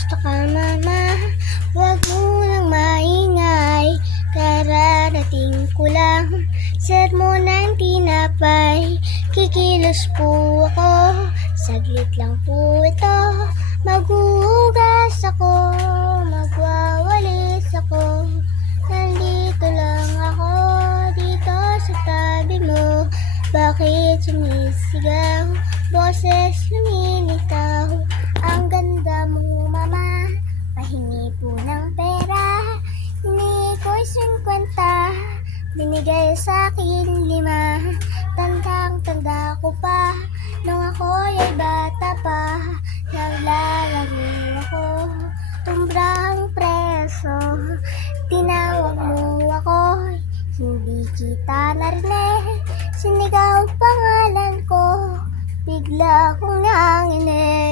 Kumusta ka mama? Huwag mo nang maingay, kararating ko lang. Sermon ng tinapay, kikilos po ako. Saglit lang po ito, maghuhugas ako, magwawalis ako. Nandito lang ako, dito sa tabi mo. Bakit sumisigaw, boses lumilitaw? Ang ganda mo mama, pahingi po ng pera. Hiningi ko'y 50, binigay sa akin 5. Tandang-tanda ko pa, nung ako'y ay bata pa. Naglalaro ako, tumbrang preso. Tinawag mo ako, hindi kita narinig. Sinigaw pangalan ko, bigla kong nanginig.